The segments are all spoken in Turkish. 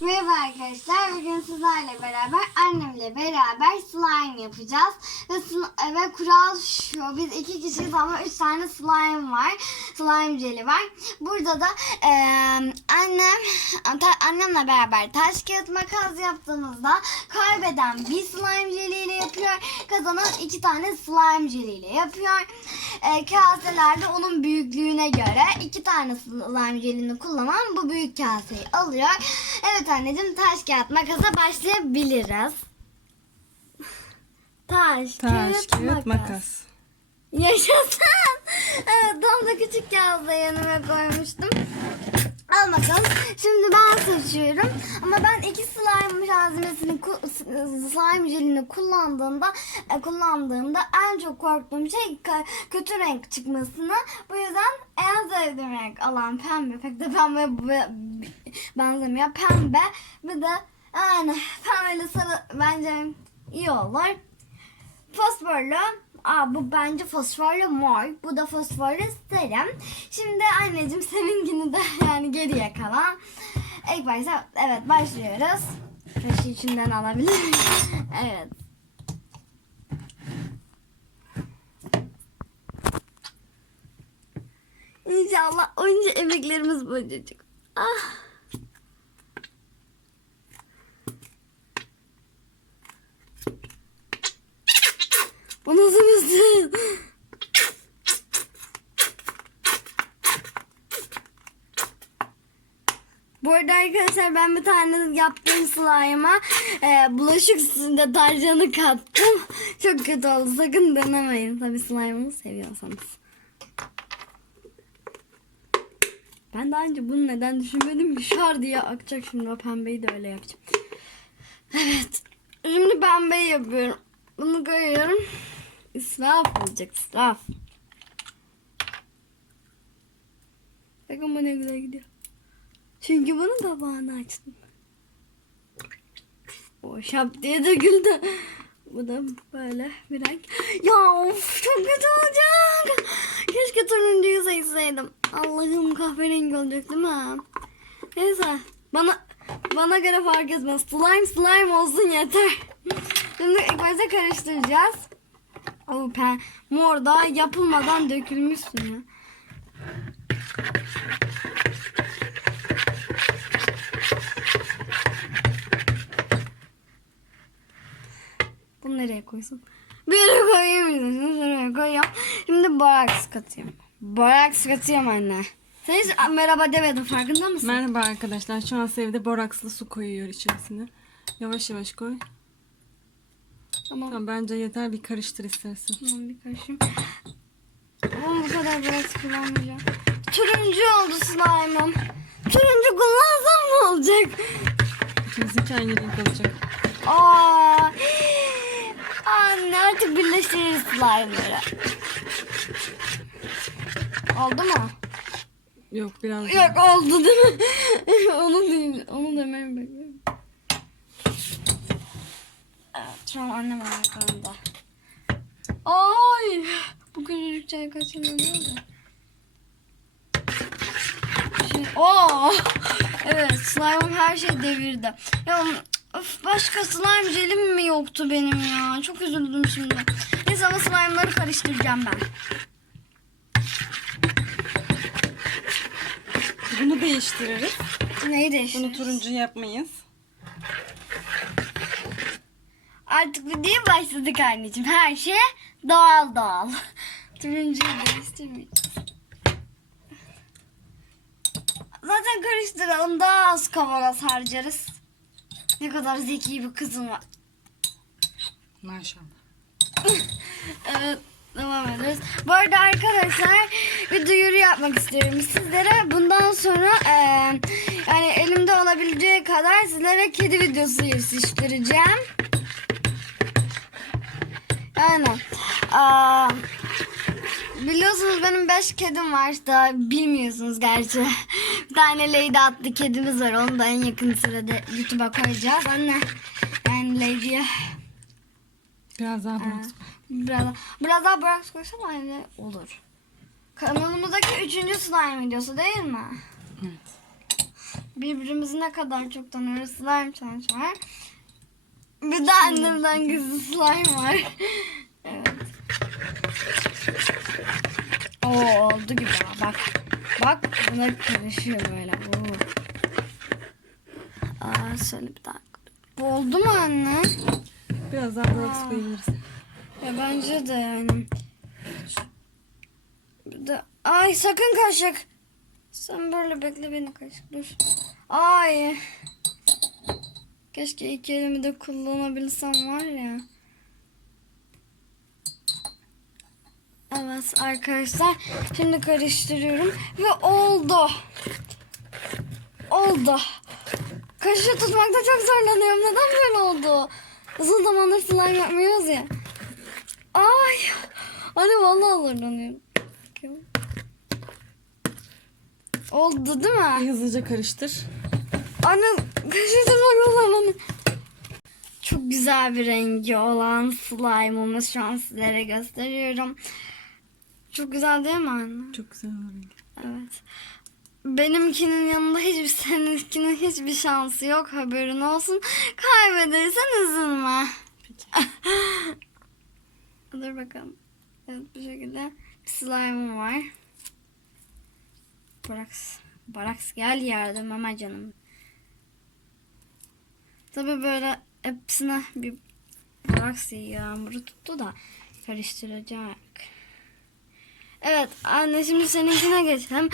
Merhaba arkadaşlar. Bugün sizlerle beraber annemle beraber slime yapacağız. Ve, ve kural şu. Biz iki kişiyiz ama üç tane slime var. Slime jeli var. Burada da eee, annem ta- annemle beraber taş kağıt makas yaptığımızda kaybeden bir slime jeliyle yapıyor. Kazanan iki tane slime jeliyle yapıyor. Eee kaselerde onun büyüklüğüne göre iki tane slime jelini kullanan bu büyük kaseyi alıyor. Evet anneciğim taş kağıt makasa başlayabiliriz. Taş, Taş, kağıt, makas. Yaşasın. Evet tam da küçük kağıdı yanıma koymuştum. Al bakalım. Şimdi ben seçiyorum. Ama ben iki slime malzemesini slime jelini kullandığımda e, kullandığımda en çok korktuğum şey kötü renk çıkmasını. Bu yüzden en sevdiğim renk alan pembe. Pek de pembe be- benzemiyor. Pembe. Bir de yani pembeyle sarı bence iyi olur. Fosforlu. Aa, bu bence fosforlu mor. Bu da fosforlu sarı. Şimdi anneciğim seninkini de yani geriye kalan. İlk başta evet başlıyoruz. Taşı içinden alabilir? Evet. İnşallah önce emeklerimiz boyunca. Ah. Bu nasıl ses? Bu arada arkadaşlar ben bir tane yaptığım slime'a e, bulaşık deterjanı kattım. Çok kötü oldu. Sakın denemeyin. Tabii slime'ımı seviyorsanız. Ben daha önce bunu neden düşünmedim ki şar diye akacak şimdi o pembeyi de öyle yapacağım. Evet. Şimdi pembeyi yapıyorum. Bunu koyuyorum. İsraf olacak israf. Bakın bu ne güzel gidiyor. Çünkü bunun tabağını açtım. O şap diye döküldü. Bu da böyle bir renk. Ya of çok kötü olacak. Keşke turuncuyu seçseydim. Allah'ım kahverengi olacak değil mi? Neyse. Bana bana göre fark etmez. Slime slime olsun yeter. Şimdi ilk başta karıştıracağız. O pen mor daha yapılmadan dökülmüşsün ya. Bunu nereye koysun? Bir yere koyamıyorsun. Şuraya koyuyorum. Şimdi boraks katıyorum. Boraks katıyorum anne. Sen hiç merhaba demedin farkında mısın? Merhaba arkadaşlar. Şu an Sevde borakslı su koyuyor içerisine. Yavaş yavaş koy. Tamam. Tamam bence yeter bir karıştır istersen. Tamam bir karışım. Ama bu kadar boraks kullanmayacağım. Turuncu oldu slime'ım. Turuncu kullansam ne olacak? İkimizinki aynı renk olacak. Aa, anne artık birleştiririz slime'ları. Oldu mu? Yok biraz Yok oldu değil mi? onu değil, onu dememi bekliyorum. Evet, şu an annem arkamda. Ay, bu küçücük çay kaçırmıyor da. Şimdi, oo, evet slime'ım her şey devirdi. Ya of, başka slime jelim mi yoktu benim ya? Çok üzüldüm şimdi. Neyse ama slime'ları karıştıracağım ben. Bunu değiştiririz. Neyi değiştiririz? Bunu turuncu yapmayız. Artık videoya başladık anneciğim. Her şey doğal doğal. Turuncuyu değiştirmeyeceğiz. Zaten karıştıralım. Daha az kavanoz harcarız. Ne kadar zeki bir kızım var. Maşallah. Evet, devam ederiz. Bu arada arkadaşlar bir duyuru yapmak istiyorum sizlere. Bundan sonra eee, yani elimde olabileceği kadar sizlere kedi videosu yetiştireceğim. Aynen. Aa, biliyorsunuz benim 5 kedim var da bilmiyorsunuz gerçi. Bir tane Lady adlı kedimiz var. Onu da en yakın sürede YouTube'a koyacağız. Anne yani Lady'ye Biraz daha boraks. Biraz daha, biraz daha bırak koysam aynı olur. Kanalımızdaki üçüncü slime videosu değil mi? Evet. Birbirimizi ne kadar çok tanıyoruz. Slime var. Bir de annemden gizli slime var. evet. Oo oldu gibi ha, bak. Bak bunlar karışıyor böyle. Oo. Aa şöyle bir dakika. Bu oldu mu anne? Biraz daha boraks koyabiliriz. Ya bence de yani. Bir de ay sakın kaşık. Sen böyle bekle beni kaşık dur. Ay. Keşke iki elimi de kullanabilsem var ya. Evet arkadaşlar şimdi karıştırıyorum ve oldu. Oldu. Kaşığı tutmakta çok zorlanıyorum. Neden böyle oldu? Uzun zamandır slime yapmıyoruz ya. Ay. Anne vallahi zorlanıyorum. Bakayım. Oldu değil mi? Hızlıca karıştır. Anne kaşığı olan Çok güzel bir rengi olan slime'ımı şu an sizlere gösteriyorum. Çok güzel değil mi anne? Çok güzel rengi. Evet. Benimkinin yanında hiçbir seninkinin hiçbir şansı yok haberin olsun. Kaybedersen üzülme. Peki. Dur bakalım. Evet bu şekilde bir slime'ım var. Baraks. Baraks gel yardım ama canım. Tabi böyle hepsine bir Baraks yağmuru tuttu da karıştıracak. Evet anne şimdi seninkine geçelim.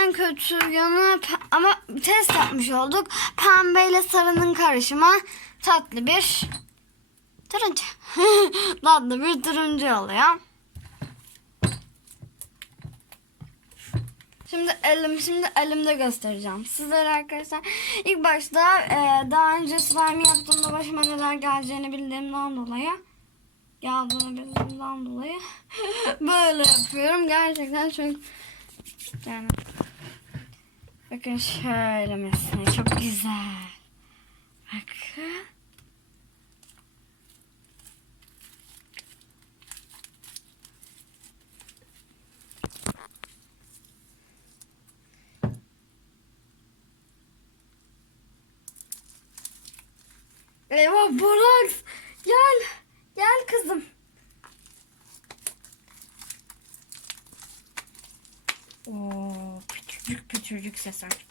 En kötü yanı ama test yapmış olduk. Pembe ile sarının karışımı tatlı bir turuncu. tatlı bir turuncu oluyor. Şimdi elim şimdi elimde göstereceğim sizlere arkadaşlar. İlk başta e, daha önce slime yaptığımda başıma neler geleceğini bildiğimden dolayı geldiğini bildiğimden dolayı böyle yapıyorum. Gerçekten çok yani bakın şöyle mesela çok güzel. Bakın. Eyvah Borax. Gel. Gel kızım. Oo, küçücük küçücük ses artık.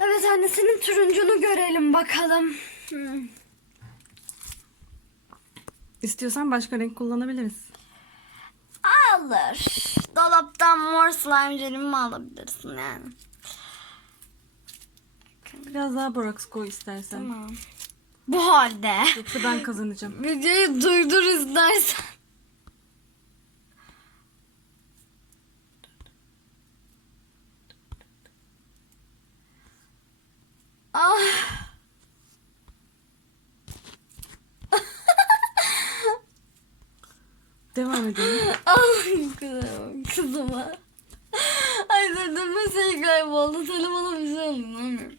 Evet anne senin turuncunu görelim bakalım. Hmm. İstiyorsan başka renk kullanabiliriz. Alır. Dolaptan mor slime jelimi alabilirsin yani. Biraz daha boraks koy istersen. Tamam. Bu halde. Yoksa ben kazanacağım. Videoyu duydur istersen. Ah. Devam edelim. Ay kızım, kızıma. Ay dedim şey kayboldu. Telefona bir şey oldu. Tam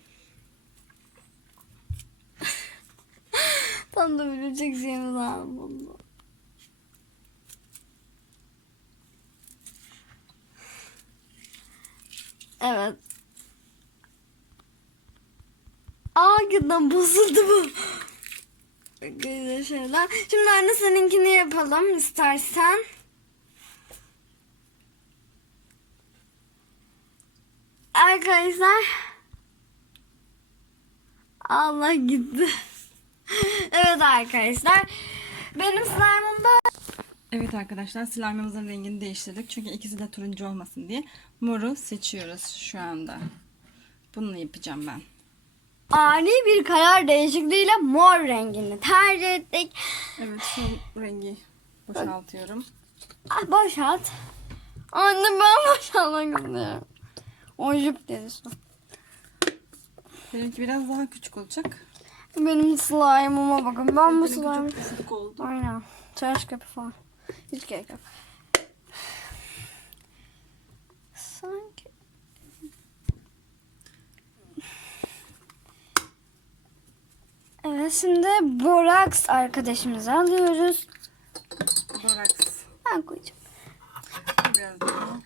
da bilecek şeyimi lazım oldu. Evet. Aa giden bozuldu bu. Güzel şeyler. Şimdi anne seninkini yapalım istersen. Arkadaşlar. Allah gitti. Evet arkadaşlar. Benim slime'ım da Evet arkadaşlar slime'ımızın rengini değiştirdik. Çünkü ikisi de turuncu olmasın diye. Moru seçiyoruz şu anda. Bunu yapacağım ben. ani bir karar değişikliğiyle mor rengini tercih ettik. Evet son rengi boşaltıyorum. Ah, boşalt. Anne ben boşalmak istiyorum. Oyuncuk dedi su. Benimki biraz daha küçük olacak. Benim slime'ıma bakın. Ben bu slime... Aynen. Tıraş köpü falan. Hiç gerek yok. Sanki... Evet şimdi boraks arkadaşımızı alıyoruz. Boraks. Ben koyacağım. Biraz daha.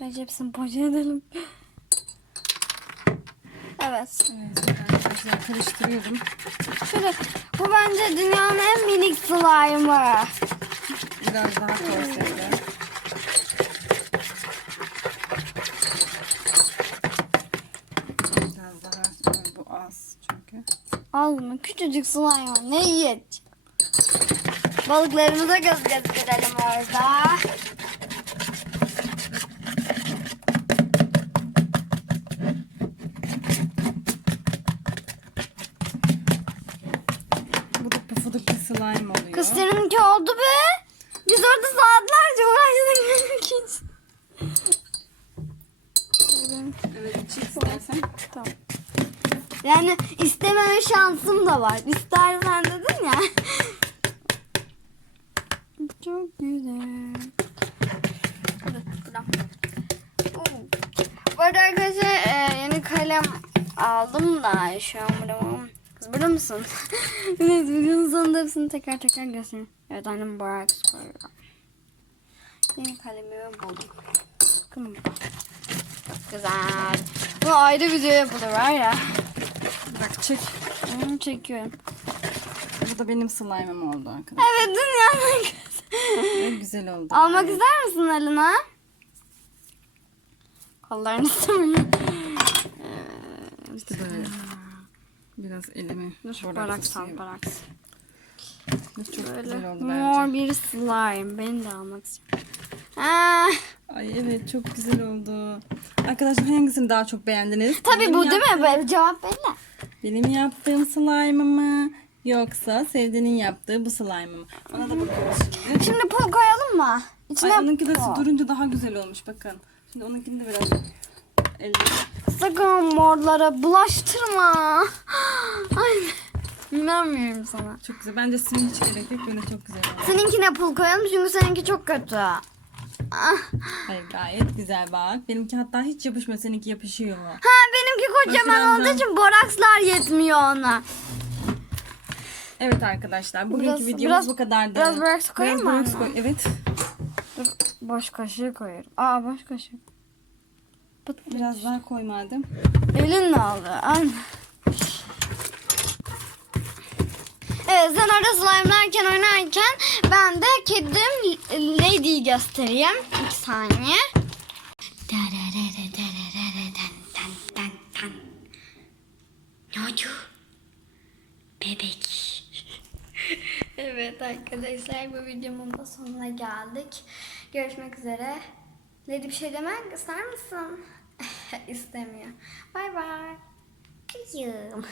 Bence hepsini edelim. Evet. Evet arkadaşlar karıştırıyorum. Şöyle bu bence dünyanın en minik slime'ı. Biraz daha koysaydı. Biraz daha bu az çünkü. Al bunu küçücük slime. Ne yiyecek? Balıklarımıza göz gösterelim orada. Bu da pufuduk bir slime seninki oldu be. Biz orada saatlerce uğraştık benim için. Evet çık istersen. Tamam. Yani istememe şansım da var. İstersen dedin ya. Çok güzel. Bu arada arkadaşlar e, yeni kalem aldım da şu an burada. Burada mısın? evet videonun sonunda hepsini tekrar tekrar göstereyim. Evet annem borax koyuyor. Yeni kalemimi buldum. Bakın. Çok güzel. Bu ayrı video yapılır var ya. Bak çek. Hmm, çekiyorum. Bu da benim slime'ım oldu arkadaşlar. Evet dünyanın Ne güzel oldu. Almak ister misin Alina? Kollarını sıvıyor. İşte böyle. Biraz elimi borak sal barak. Çok Böyle güzel oldu mor bence. bir slime. Ben de almak istiyorum. Ah, Ay evet çok güzel oldu. Arkadaşlar hangisini daha çok beğendiniz? tabii Benim bu değil mi? Böyle cevap belli. Benim yaptığım slime'ı mı? Yoksa Sevdi'nin yaptığı bu slime'ı mı? Ona da bakıyoruz şimdi. Şimdi pul koyalım mı? İçine Ay onunki de durunca daha güzel olmuş bakın. Şimdi onunkini de biraz elle. Sakın morlara bulaştırma. Ay, inanmıyorum sana. Çok güzel. Bence senin hiç gerek yok. Böyle çok güzel oldu. Seninkine pul koyalım çünkü seninki çok kötü. Ah. Hayır gayet güzel bak. Benimki hatta hiç yapışmıyor. Seninki yapışıyor. Ha benimki kocaman olduğu için borakslar yetmiyor ona. Evet arkadaşlar. Bugünkü Biraz- videomuz biraz- bu kadardı. biraz borax koyayım mı koy. Evet. Dur boş kaşığı koyarım. Aa boş kaşık. Biraz daha koy madem. Elinle aldı. Anne. Evet sen orada slime'larken oynarken ben de kedim Lady'yi göstereyim. İki saniye. Ne oldu? Bebek. evet arkadaşlar bu videomun da sonuna geldik. Görüşmek üzere. Lady bir şey demek ister misin? İstemiyor. Bay bay. Kıyım.